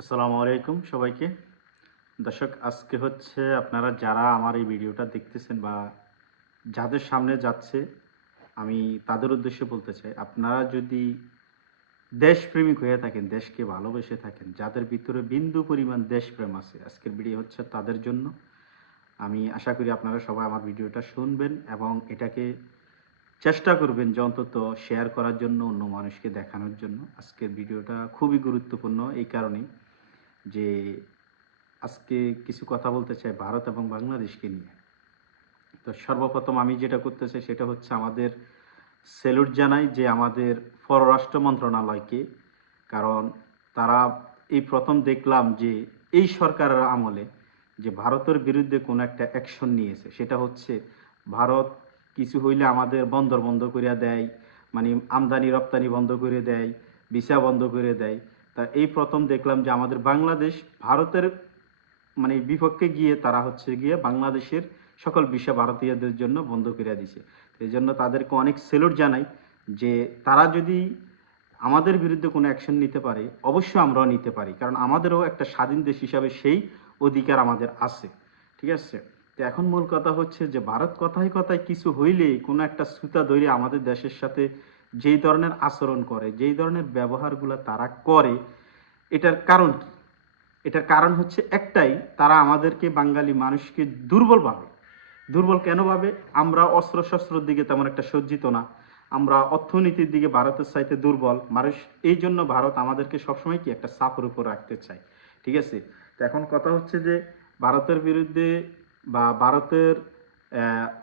আসসালামু আলাইকুম সবাইকে। দর্শক, আজকে হচ্ছে আপনারা যারা আমার এই ভিডিওটা দেখতেছেন বা যাদের সামনে যাচ্ছে, আমি তাদের উদ্দেশ্যে বলতে চাই, আপনারা যদি দেশপ্রেমিক হয়ে থাকেন, দেশকে ভালোবেসে থাকেন, যাদের ভিতরে বিন্দু পরিমাণ দেশপ্রেম আছে, আজকের ভিডিও হচ্ছে তাদের জন্য। আমি আশা করি আপনারা সবাই আমার ভিডিওটা শুনবেন এবং এটাকে চেষ্টা করবেন যে অন্তত শেয়ার করার জন্য, অন্য মানুষকে দেখানোর জন্য। আজকের ভিডিওটা খুবই গুরুত্বপূর্ণ এই কারণেই। যে আজকে কিছু কথা বলতে চাই ভারত এবং বাংলাদেশকে নিয়ে। তো সর্বপ্রথম আমি যেটা করতে চাই সেটা হচ্ছে আমাদের স্যালুট জানাই যে আমাদের পররাষ্ট্র মন্ত্রণালয়কে, কারণ তারা এই প্রথম দেখলাম যে এই সরকারের আমলে যে ভারতের বিরুদ্ধে কোনো একটা অ্যাকশন নিয়েছে। সেটা হচ্ছে ভারত কিছু হইলে আমাদের বন্দর বন্ধ করিয়া দেয় মানে আমদানি রপ্তানি বন্ধ করে দেয়, ভিসা বন্ধ করে দেয়। তা এই প্রথম দেখলাম যে আমাদের বাংলাদেশ, ভারতের মানে বিপক্ষে গিয়ে তারা হচ্ছে গিয়ে বাংলাদেশের সকল বিশ্ব ভারতীয়দের জন্য বন্ধ করে দিছে। এই জন্য তাদেরকে অনেক সেলুট জানাই যে তারা যদি আমাদের বিরুদ্ধে কোনো অ্যাকশন নিতে পারে, অবশ্যই আমরাও নিতে পারি, কারণ আমাদেরও একটা স্বাধীন দেশ হিসাবে সেই অধিকার আমাদের আছে, ঠিক আছে? তো এখন মূল কথা হচ্ছে যে ভারত কথায় কথায় কিছু হইলেই কোনো একটা সুতা ধরে আমাদের দেশের সাথে যেই ধরনের আচরণ করে, যেই ধরনের ব্যবহারগুলো তারা করে, এটার কারণ কি? এটার কারণ হচ্ছে একটাই, তারা আমাদেরকে বাঙালি মানুষকে দুর্বল ভাবে। দুর্বল কেন ভাবে? আমরা অস্ত্র শস্ত্রের দিকে তেমন একটা সজ্জিত না। আমরা অর্থনীতির দিকে ভারতের চাইতে দুর্বল। মানুষ, এই জন্য ভারত আমাদেরকে সবসময় কি একটা চাপের উপর রাখতে চায়। ঠিক আছে? তো এখন কথা হচ্ছে যে, ভারতের বিরুদ্ধে বা ভারতের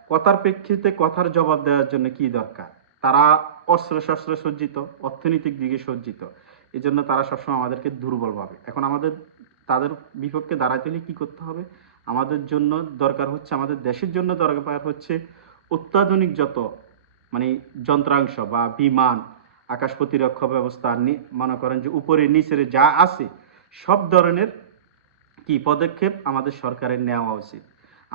কথার প্রেক্ষিতে কথার জবাব দেওয়ার জন্য কি দরকার? তারা অস্ত্র শস্ত্র সজ্জিত, অর্থনৈতিক দিকে সজ্জিত। এই জন্য তারা সবসময় আমাদেরকে দুর্বল ভাবে। এখন আমাদের, তাদের বিপক্ষে দাঁড়াতে হলে কি করতে হবে? আমাদের জন্য দরকার হচ্ছে, আমাদের দেশের জন্য দরকার হচ্ছে অত্যাধুনিক যত মানে যন্ত্রাংশ বা বিমান, আকাশ প্রতিরক্ষা ব্যবস্থা মনে করেন যে উপরে, নিচের যা আছে, সব ধরনের কি পদক্ষেপ আমাদের সরকারের নেওয়া উচিত।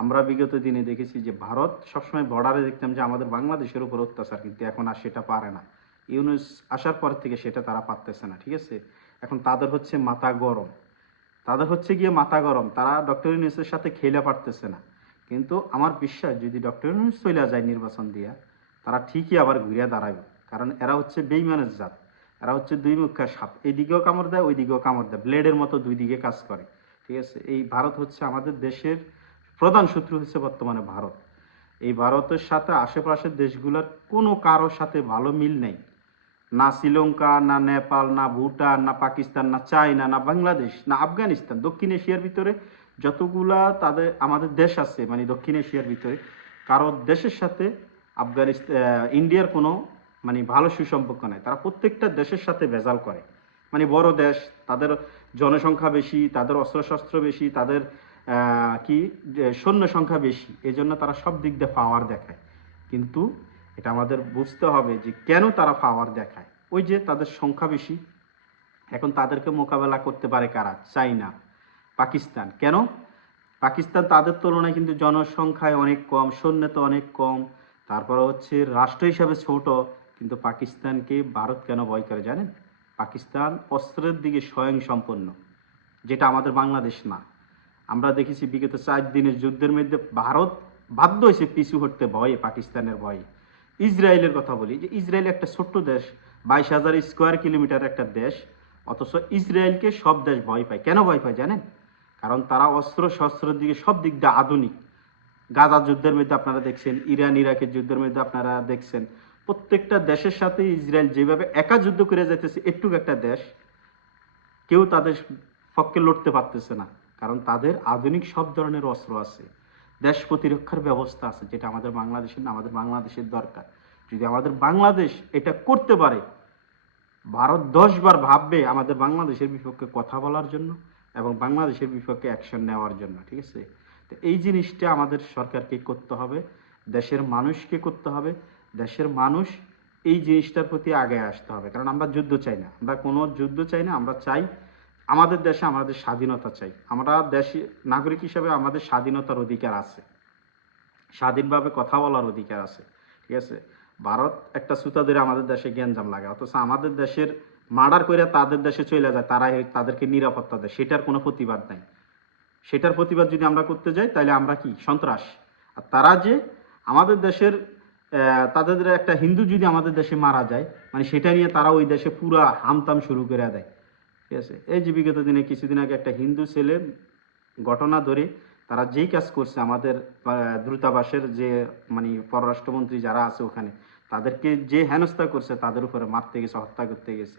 আমরা বিগত দিনে দেখেছি যে ভারত সবসময় বর্ডারে দেখতাম যে আমাদের বাংলাদেশের উপর অত্যাচার, কিন্তু এখন আর সেটা পারে না। ইউনুস আসার পর থেকে সেটা তারা পারতেছে না, ঠিক আছে? এখন তাদের হচ্ছে মাথা গরম। তাদের হচ্ছে গিয়ে মাথা গরম। তারা ডক্টর ইউনুসের সাথে খেলে পারতেছে না। কিন্তু আমার বিশ্বাস, যদি ডক্টর ইউনুস চলে যায় নির্বাচন দিয়া, তারা ঠিকই আবার ঘুরিয়া দাঁড়াবে কারণ এরা হচ্ছে বেইমানের জাত। এরা হচ্ছে দুই মুখা সাপ। এইদিকেও কামড় দেয়, ওইদিকেও কামড় দেয়। ব্লেডের মতো দুই দিকে কাজ করে, ঠিক আছে? এই ভারত হচ্ছে আমাদের দেশের প্রধান শত্রু হচ্ছে বর্তমানে ভারত। এই ভারতের সাথে আশেপাশের দেশগুলোর কোনো কারোর সাথে ভালো মিল নেই। না শ্রীলঙ্কা, না নেপাল, না ভুটান, না পাকিস্তান, না চায়না, না বাংলাদেশ, না আফগানিস্তান। দক্ষিণ এশিয়ার ভিতরে যতগুলা তাদের, আমাদের দেশ আছে মানে দক্ষিণ এশিয়ার ভিতরে কারও দেশের সাথে আফগানিস্তান ইন্ডিয়ার কোনো মানে ভালো সুসম্পর্ক নাই। তারা প্রত্যেকটা দেশের সাথে ভেজাল করে। মানে বড় দেশ, তাদের জনসংখ্যা বেশি, তাদের অস্ত্রশস্ত্র বেশি, তাদের কি সৈন্য সংখ্যা বেশি এই জন্য তারা সব দিক দিয়ে পাওয়ার দেখায়। কিন্তু এটা আমাদের বুঝতে হবে যে কেন তারা পাওয়ার দেখায়? ওই যে তাদের সংখ্যা বেশি, এখন তাদেরকে মোকাবেলা করতে পারে কারা? চাইনা, পাকিস্তান। কেন? পাকিস্তান তাদের তুলনায় কিন্তু জনসংখ্যায় অনেক কম সৈন্য তো অনেক কম। তারপরে হচ্ছে রাষ্ট্র হিসাবে ছোট, কিন্তু পাকিস্তানকে ভারত কেন ভয় করে জানেন? পাকিস্তান অস্ত্রের দিকে স্বয়ং সম্পন্ন যেটা আমাদের বাংলাদেশ না। আমরা দেখেছি বিগত চার দিনের যুদ্ধের মধ্যে ভারত বাধ্য হয়েছে পিছু হটতে ভয়ে, পাকিস্তানের ভয়ে। ইসরায়েলের কথা বলি, যে ইসরায়েল একটা ছোট্ট দেশ, বাইশ হাজার স্কোয়ার কিলোমিটার একটা দেশ, অথচ ইসরায়েলকে সব দেশ ভয় পায়। কেন ভয় পায় জানেন? কারণ তারা অস্ত্র শস্ত্রের দিকে সব দিক দিয়ে আধুনিক। গাজা যুদ্ধের মধ্যে আপনারা দেখছেন, ইরান, ইরাকের যুদ্ধের মধ্যে আপনারা দেখছেন। প্রত্যেকটা দেশের সাথে ইসরায়েল যেভাবে একা যুদ্ধ করে যেতেছে একটুক একটা দেশ, কেউ তাদের পক্ষে লড়তে পারতেছে না। কারণ তাদের আধুনিক সব ধরনের অস্ত্র আছে, দেশ প্রতিরক্ষার ব্যবস্থা আছে, যেটা আমাদের বাংলাদেশের না, আমাদের বাংলাদেশের দরকার। যদি আমাদের বাংলাদেশ এটা করতে পারে, ভারত দশবার ভাববে আমাদের বাংলাদেশের বিপক্ষে কথা বলার জন্য এবং বাংলাদেশের বিপক্ষে অ্যাকশন নেওয়ার জন্য, ঠিক আছে? তো এই জিনিসটা আমাদের সরকারকে করতে হবে, দেশের মানুষকে করতে হবে, দেশের মানুষ এই জিনিসটার প্রতি আগে আসতে হবে। কারণ আমরা যুদ্ধ চাই না, আমরা কোনো যুদ্ধ চাই না, আমরা চাই আমাদের দেশে আমাদের স্বাধীনতা চাই। আমরা দেশি নাগরিক হিসাবে আমাদের স্বাধীনতার অধিকার আছে। স্বাধীনভাবে কথা বলার অধিকার আছে, ঠিক আছে? ভারত একটা সুতা ধরে আমাদের দেশে গ্যাঞ্জাম লাগে অথচ আমাদের দেশের মার্ডার করে তাদের দেশে চলে যায় তারা তাদেরকে নিরাপত্তা দেয়। সেটার কোনো প্রতিবাদ নাই। সেটার প্রতিবাদ যদি আমরা করতে যাই তাহলে আমরা কি? সন্ত্রাস। আর তারা যে আমাদের দেশের তাদের একটা হিন্দু যদি আমাদের দেশে মারা যায় মানে সেটা নিয়ে তারা ওই দেশে পুরা হামতাম শুরু করে দেয়। ঠিক আছে? এই যে বিগত দিনে কিছুদিন আগে একটা হিন্দু ছেলে ঘটনা ধরে তারা যেই কাজ করছে, আমাদের দূতাবাসের যে মানে পররাষ্ট্রমন্ত্রী যারা আছে ওখানে, তাদেরকে যে হেনস্থা করছে তাদের উপরে মারতে গেছে, হত্যা করতে গেছে।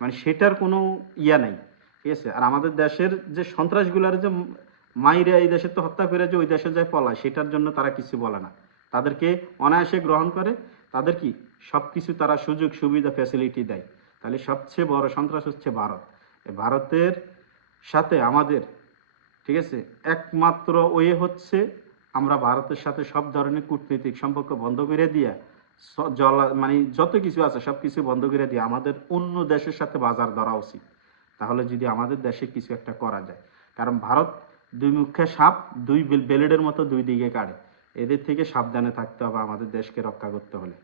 মানে সেটার কোনো ইয়া নাই, ঠিক আছে? আর আমাদের দেশের যে সন্ত্রাসগুলার যে মাইরে, এই দেশে তো হত্যা করে যে ওই দেশে যায় পলায়, সেটার জন্য তারা কিছু বলে না। তাদেরকে অনায়াসে গ্রহণ করে, তাদের কি? সব কিছু তারা সুযোগ সুবিধা ফ্যাসিলিটি দেয়। তাহলে সবচেয়ে বড় সন্ত্রাস হচ্ছে ভারত। ভারতের সাথে আমাদের, ঠিক আছে, একমাত্র ওয়ে হচ্ছে আমরা ভারতের সাথে সব ধরনের কূটনৈতিক সম্পর্ক বন্ধ করে দিয়া জলা মানে যত কিছু আছে সব কিছু বন্ধ করে দিয়ে আমাদের অন্য দেশের সাথে বাজার ধরা উচিত। তাহলে যদি আমাদের দেশে কিছু একটা করা যায়। কারণ ভারত দুই মুখে সাপ, দুই বেলেডের মতো দুই দিকে কাটে এদের থেকে সাবধানে থাকতে হবে আমাদের দেশকে রক্ষা করতে হলে।